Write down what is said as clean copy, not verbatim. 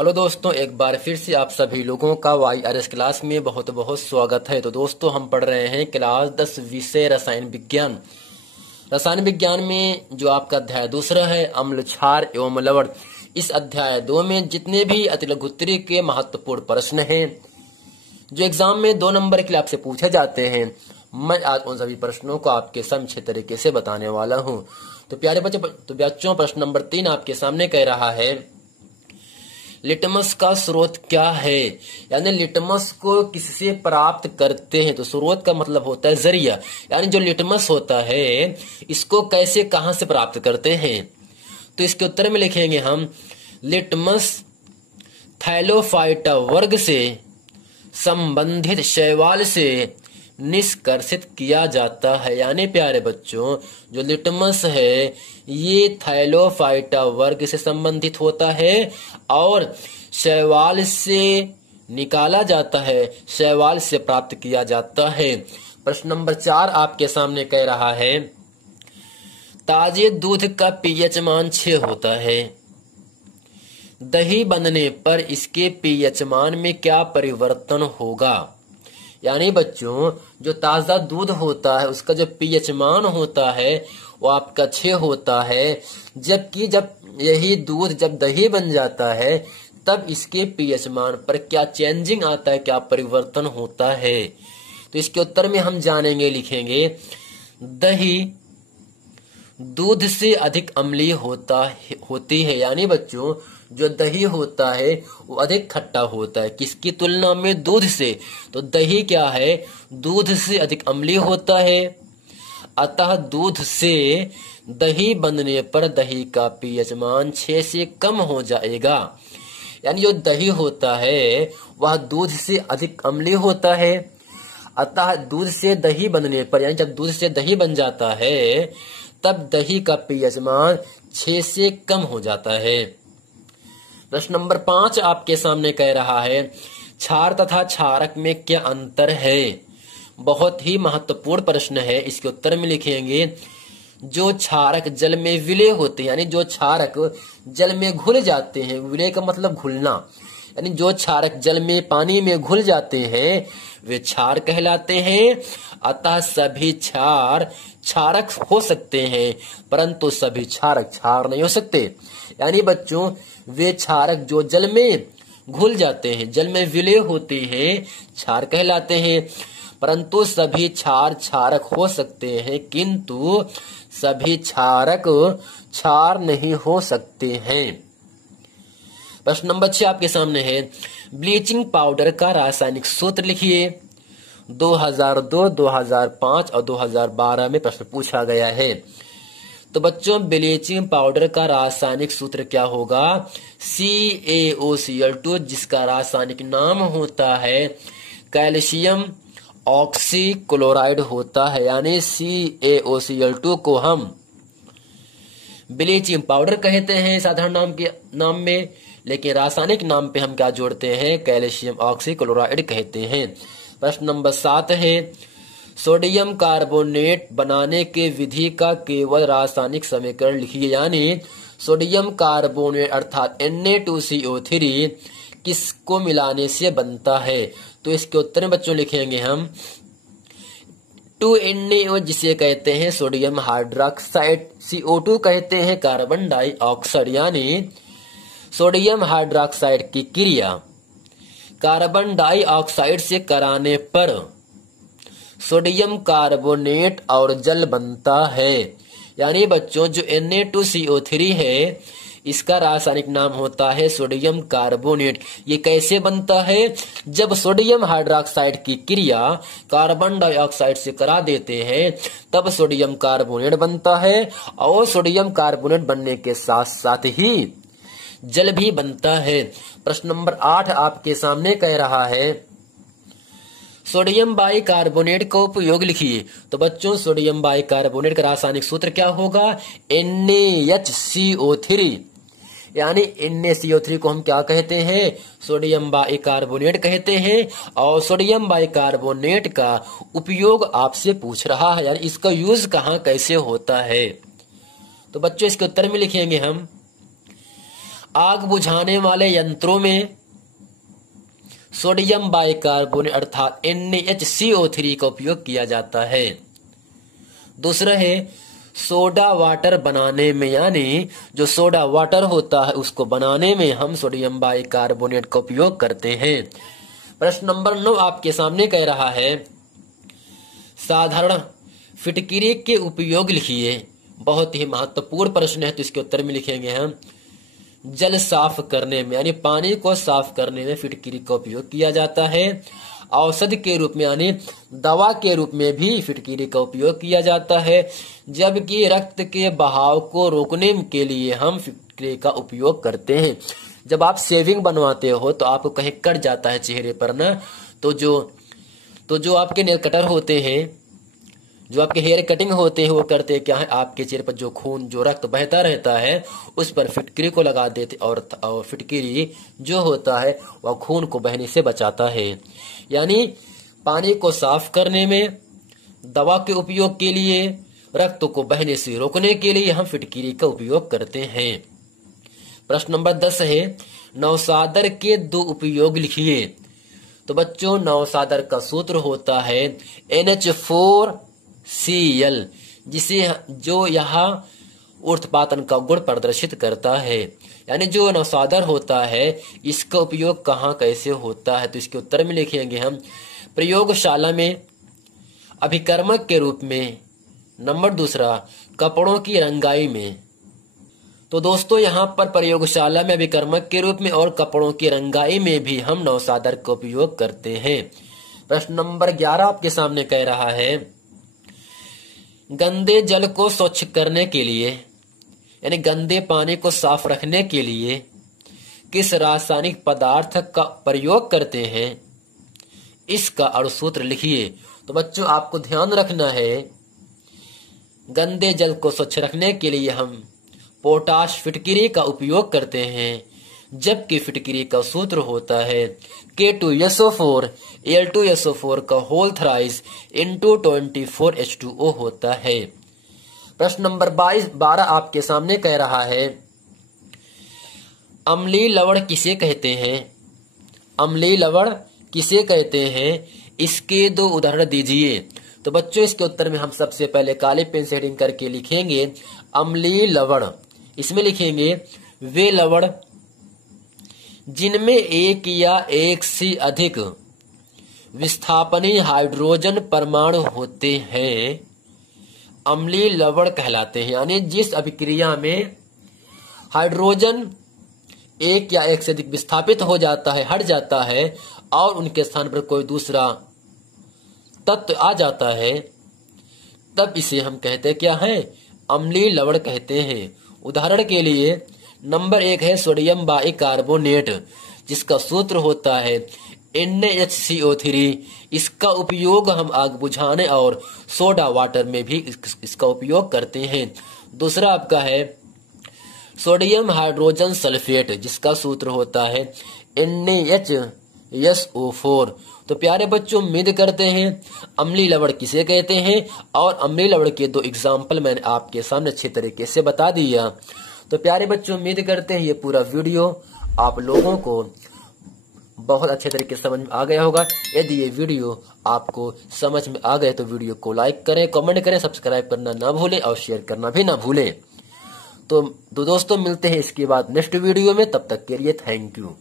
Hello दोस्तों, एक बार फिर से आप सभी लोगों का YRS क्लास में बहुत बहुत स्वागत है। तो दोस्तों, हम पढ़ रहे हैं क्लास 10 विषय रसायन विज्ञान। रसायन विज्ञान में जो आपका अध्याय दूसरा है अम्ल, क्षार एवं लवण। इस अध्याय 2 में जितने भी अतिलघुत्तरी के महत्वपूर्ण प्रश्न हैं जो एग्जाम में 2 नंबर के लिए आपसे पूछे जाते हैं, मैं आज उन सभी प्रश्नों को आपके समक्ष तरीके से बताने वाला हूँ। तो प्यारे बच्चों, प्रश्न नंबर 3 आपके सामने कह रहा है, लिटमस का स्रोत क्या है। यानी लिटमस को किससे प्राप्त करते हैं। तो स्रोत का मतलब होता है जरिया, यानी जो लिटमस होता है इसको कैसे कहां से प्राप्त करते हैं। तो इसके उत्तर में लिखेंगे हम, लिटमस थैलोफाइटा वर्ग से संबंधित शैवाल से निष्कर्षित किया जाता है। यानी प्यारे बच्चों, जो लिटमस है ये थैलोफाइटा वर्ग से संबंधित होता है और शैवाल से निकाला जाता है, शैवाल से प्राप्त किया जाता है। प्रश्न नंबर 4 आपके सामने कह रहा है, ताजे दूध का पीएच मान 6 होता है। दही बनने पर इसके पीएच मान में क्या परिवर्तन होगा। यानी बच्चों, जो ताजा दूध होता है उसका जो पीएच मान होता है वो आपका 6 होता है, जबकि जब यही दूध जब दही बन जाता है तब इसके पीएच मान पर क्या चेंजिंग आता है, क्या परिवर्तन होता है। तो इसके उत्तर में हम जानेंगे, लिखेंगे, दही दूध से अधिक अम्लीय होती है। यानी बच्चों, जो दही होता है वो अधिक खट्टा होता है, किसकी तुलना में, दूध से। तो दही क्या है, दूध से अधिक अम्लीय होता है, अतः दूध से दही बनने पर दही का पीएच मान 6 से कम हो जाएगा। यानी जो दही होता है वह दूध से अधिक अम्लीय होता है, अतः दूध से दही बनने पर, यानी जब दूध से दही बन जाता है तब दही का पीएच मान 6 से कम हो जाता है। प्रश्न नंबर 5 आपके सामने कह रहा है, क्षार तथा क्षारक में क्या अंतर है। बहुत ही महत्वपूर्ण प्रश्न है। इसके उत्तर में लिखेंगे, जो क्षारक जल में विलय होते हैं, यानी जो क्षारक जल में घुल जाते हैं, विलय का मतलब घुलना, यानी जो क्षारक जल में पानी में घुल जाते हैं वे क्षार कहलाते हैं। अतः सभी क्षार क्षारक हो सकते हैं परंतु सभी क्षारक क्षार नहीं हो सकते। यानी बच्चों, वे क्षारक जो जल में घुल जाते हैं, जल में विलय होते हैं, क्षार कहलाते हैं, परंतु सभी क्षार क्षारक हो सकते हैं किंतु सभी क्षारक क्षार नहीं हो सकते हैं। प्रश्न नंबर 6 आपके सामने है, ब्लीचिंग पाउडर का रासायनिक सूत्र लिखिए। 2002, 2005 और 2012 में प्रश्न पूछा गया है। तो बच्चों, ब्लीचिंग पाउडर का रासायनिक सूत्र क्या होगा, CaOCl2, जिसका रासायनिक नाम होता है कैल्शियम ऑक्सीक्लोराइड होता है। यानी CaOCl2 को हम ब्लीचिंग पाउडर कहते हैं साधारण नाम में, लेकिन रासायनिक नाम पे हम क्या जोड़ते हैं, कैल्शियम ऑक्सीक्लोराइड कहते हैं। प्रश्न नंबर 7 है, सोडियम कार्बोनेट बनाने के विधि का केवल रासायनिक समीकरण लिखिए। यानी सोडियम कार्बोनेट अर्थात Na2CO3 किसको मिलाने से बनता है। तो इसके उत्तर में बच्चों लिखेंगे हम 2NaO, जिसे कहते हैं सोडियम हाइड्रोक्साइड, CO2 कहते हैं कार्बन डाइऑक्साइड। यानी सोडियम हाइड्रोक्साइड की क्रिया कार्बन डाइऑक्साइड से कराने पर सोडियम कार्बोनेट और जल बनता है। यानी बच्चों, जो Na2CO3 है इसका रासायनिक नाम होता है सोडियम कार्बोनेट। ये कैसे बनता है, जब सोडियम हाइड्रोक्साइड की क्रिया कार्बन डाइऑक्साइड से करा देते हैं तब सोडियम कार्बोनेट बनता है और सोडियम कार्बोनेट बनने के साथ साथ ही जल भी बनता है। प्रश्न नंबर 8 आपके सामने कह रहा है, सोडियम बाइकार्बोनेट का उपयोग लिखिए। तो बच्चों, सोडियम बाइकार्बोनेट का रासायनिक सूत्र क्या होगा, NaHCO3। यानी NaCO3 को हम क्या कहते हैं, सोडियम बाइकार्बोनेट कहते हैं। और सोडियम बाइकार्बोनेट का उपयोग आपसे पूछ रहा है, यानी इसका यूज कहाँ कैसे होता है। तो बच्चों, इसके उत्तर में लिखेंगे हम, आग बुझाने वाले यंत्रों में सोडियम बाइकार्बोनेट अर्थात NaHCO3 का उपयोग किया जाता है। दूसरा है सोडा वाटर बनाने में, यानी जो सोडा वाटर होता है उसको बनाने में हम सोडियम बाइकार्बोनेट का उपयोग करते हैं। प्रश्न नंबर 9 आपके सामने कह रहा है साधारण फिटकिरी के उपयोग लिखिए। बहुत ही महत्वपूर्ण प्रश्न है, तो इसके उत्तर में लिखेंगे हम जल साफ करने में, यानी पानी को साफ करने में फिटकिरी का उपयोग किया जाता है। औषधि के रूप में यानी दवा के रूप में भी फिटकिरी का उपयोग किया जाता है। जबकि रक्त के बहाव को रोकने के लिए हम फिटकिरी का उपयोग करते हैं। जब आप शेविंग बनवाते हो तो आपको कहीं कट जाता है चेहरे पर ना, तो जो आपके नेल कटर होते हैं, जो आपके हेयर कटिंग होते हैं, वो करते क्या है, आपके चेहरे पर जो खून जो रक्त बहता रहता है उस पर फिटकिरी को लगा देते और फिटकिरी जो होता है वह खून को बहने से बचाता है। यानी पानी को साफ करने में, दवा के उपयोग के लिए, रक्त को बहने से रोकने के लिए हम फिटकिरी का उपयोग करते हैं। प्रश्न नंबर 10 है नवसादर के 2 उपयोग लिखिए। तो बच्चों नवसादर का सूत्र होता है NH4Cl, जो यहाँ ऊर्ध्वपातन का गुण प्रदर्शित करता है। यानी जो नवसादर होता है इसका उपयोग कहाँ कैसे होता है, तो इसके उत्तर में लिखेंगे हम प्रयोगशाला में अभिकर्मक के रूप में। नंबर 2 कपड़ों की रंगाई में। तो दोस्तों यहाँ पर प्रयोगशाला में अभिकर्मक के रूप में और कपड़ों की रंगाई में भी हम नवसादर का उपयोग करते हैं। प्रश्न नंबर 11 आपके सामने कह रहा है गंदे जल को स्वच्छ करने के लिए, यानी गंदे पानी को साफ रखने के लिए किस रासायनिक पदार्थ का प्रयोग करते हैं, इसका अणुसूत्र लिखिए। तो बच्चों आपको ध्यान रखना है गंदे जल को स्वच्छ रखने के लिए हम पोटाश फिटकिरी का उपयोग करते हैं, जबकि फिटकिरी का सूत्र होता है K2SO4 Al2SO4 का होल थ्राइस इंटू 24H2O होता है। प्रश्न नंबर 12 आपके सामने कह रहा है अम्लीय लवण किसे कहते हैं। अम्लीय लवण किसे कहते हैं, इसके 2 उदाहरण दीजिए। तो बच्चों इसके उत्तर में हम सबसे पहले काले पेन से हेडिंग करके लिखेंगे अम्लीय लवण। इसमें लिखेंगे वे लवण जिनमें एक या एक से अधिक विस्थापनीय हाइड्रोजन परमाणु होते हैं अम्लीय लवण कहलाते हैं। यानी जिस अभिक्रिया में हाइड्रोजन एक या एक से अधिक विस्थापित हो जाता है, हट जाता है, और उनके स्थान पर कोई दूसरा तत्व आ जाता है, तब इसे हम कहते क्या है, अम्लीय लवण कहते हैं। उदाहरण के लिए नंबर 1 है सोडियम बाइकार्बोनेट, जिसका सूत्र होता है NaHCO3। इसका उपयोग हम आग बुझाने और सोडा वाटर में भी इसका उपयोग करते हैं। दूसरा आपका है सोडियम हाइड्रोजन सल्फेट, जिसका सूत्र होता है NaHSO4। तो प्यारे बच्चों उम्मीद करते हैं अम्लीय लवण किसे कहते हैं और अम्लीय लवण के 2 एग्जाम्पल मैंने आपके सामने अच्छे तरीके से बता दिया। तो प्यारे बच्चों उम्मीद करते हैं ये पूरा वीडियो आप लोगों को बहुत अच्छे तरीके से समझ में आ गया होगा। यदि ये वीडियो आपको समझ में आ गए तो वीडियो को लाइक करें, कमेंट करें, सब्सक्राइब करना ना भूलें और शेयर करना भी ना भूलें। तो दोस्तों मिलते हैं इसके बाद नेक्स्ट वीडियो में, तब तक के लिए थैंक यू।